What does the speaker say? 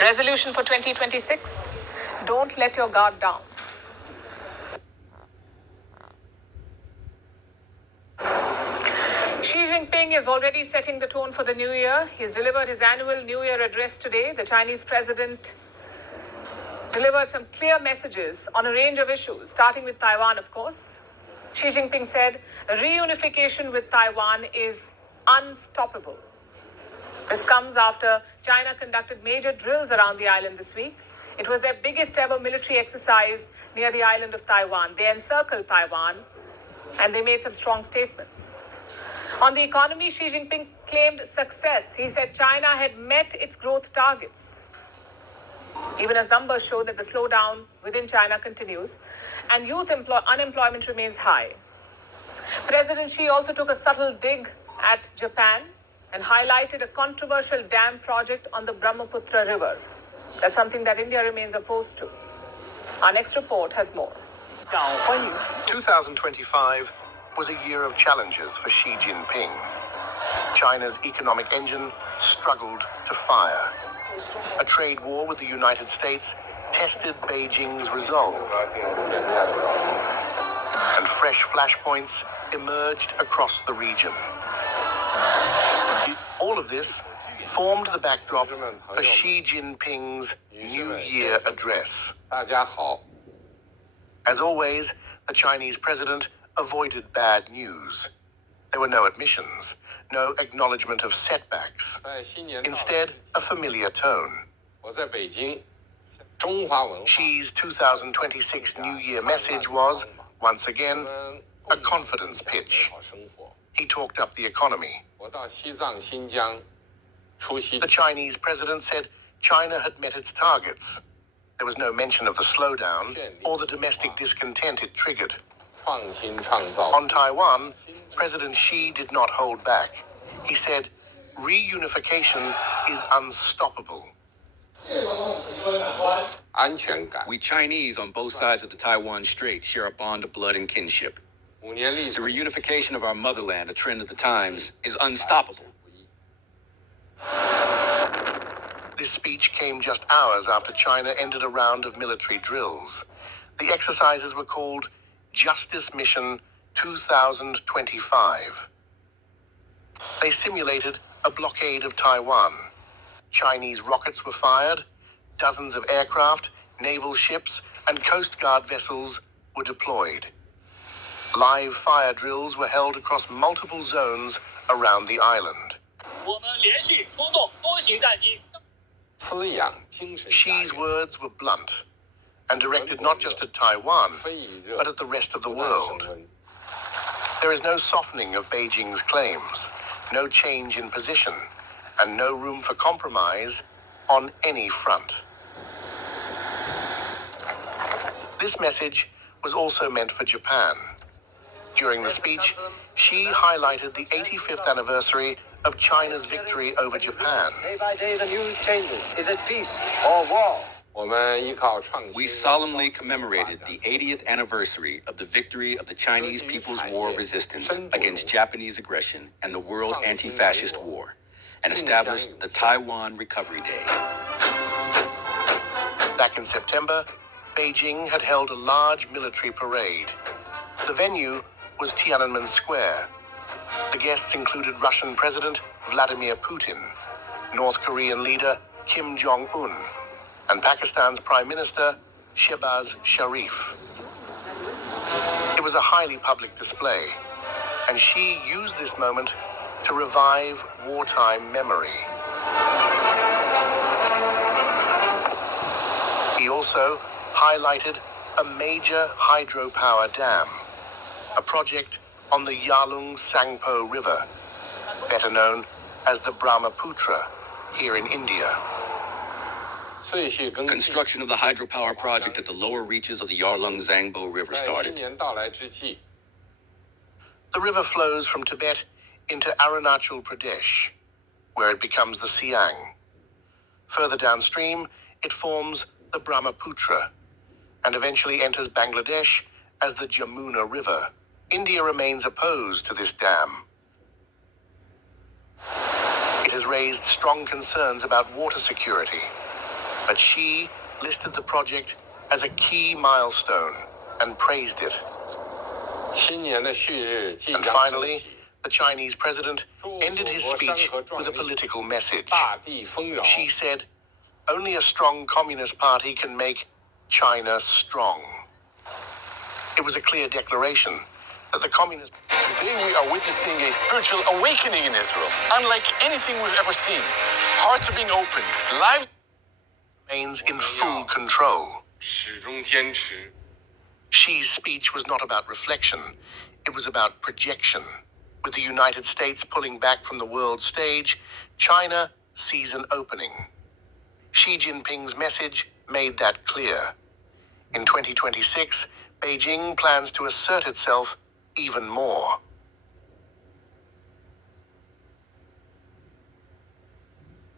Resolution for 2026: don't let your guard down. Xi Jinping is already setting the tone for the new year. He's delivered his annual New Year address today. The Chinese president delivered some clear messages on a range of issues, starting with Taiwan, of course. Xi Jinping said reunification with Taiwan is unstoppable. This comes after China conducted major drills around the island this week. It was their biggest ever military exercise near the island of Taiwan. They encircled Taiwan and they made some strong statements. On the economy, Xi Jinping claimed success. He said China had met its growth targets, even as numbers show that the slowdown within China continues and youth unemployment remains high. President Xi also took a subtle dig at Japan and highlighted a controversial dam project on the Brahmaputra River. That's something that India remains opposed to. Our next report has more. 2025 was a year of challenges for Xi Jinping. China's economic engine struggled to fire. A trade war with the United States tested Beijing's resolve. And fresh flashpoints emerged across the region. All of this formed the backdrop for Xi Jinping's New Year address. As always, the Chinese president avoided bad news. There were no admissions, no acknowledgement of setbacks. Instead, a familiar tone. Xi's 2026 New Year message was, once again, a confidence pitch. He talked up the economy. The Chinese president said China had met its targets. There was no mention of the slowdown or the domestic discontent it triggered. On Taiwan, President Xi did not hold back. He said, reunification is unstoppable. We Chinese on both sides of the Taiwan Strait share a bond of blood and kinship. The reunification of our motherland, a trend of the times, is unstoppable. This speech came just hours after China ended a round of military drills. The exercises were called Justice Mission 2025. They simulated a blockade of Taiwan. Chinese rockets were fired, dozens of aircraft, naval ships, and Coast Guard vessels were deployed. Live fire drills were held across multiple zones around the island. Xi's words were blunt and directed not just at Taiwan, but at the rest of the world. There is no softening of Beijing's claims, no change in position, and no room for compromise on any front. This message was also meant for Japan. During the speech, Xi highlighted the 85th anniversary of China's victory over Japan. Day by day, the news changes. Is it peace or war? We solemnly commemorated the 80th anniversary of the victory of the Chinese People's War of Resistance against Japanese aggression and the World Anti-Fascist War, and established the Taiwan Recovery Day. Back in September, Beijing had held a large military parade. The venue was Tiananmen Square. The guests included Russian President Vladimir Putin, North Korean leader Kim Jong-un, and Pakistan's Prime Minister Shehbaz Sharif. It was a highly public display, and Xi used this moment to revive wartime memory. He also highlighted a major hydropower dam, a project on the Yarlung-Tsangpo River, better known as the Brahmaputra here in India. Construction of the hydropower project at the lower reaches of the Yarlung-Tsangpo River started. The river flows from Tibet into Arunachal Pradesh, where it becomes the Siang. Further downstream, it forms the Brahmaputra, and eventually enters Bangladesh as the Jamuna River. India remains opposed to this dam. It has raised strong concerns about water security. But Xi listed the project as a key milestone and praised it. 新年的旭日即 And 将升 finally, 起， the Chinese president 祝 ended 祖 his 国山 speech 河壮 with a 丽， political message. 大地丰饶。 Xi said, "Only a strong Communist Party can make China strong." It was a clear declaration that the Communist Today we are witnessing a spiritual awakening in Israel, unlike anything we've ever seen. Hearts are being opened, lives remains in full control. 始终坚持。 Xi's speech was not about reflection, it was about projection. With the United States pulling back from the world stage, China sees an opening. Xi Jinping's message made that clear. In 2026, Beijing plans to assert itself even more.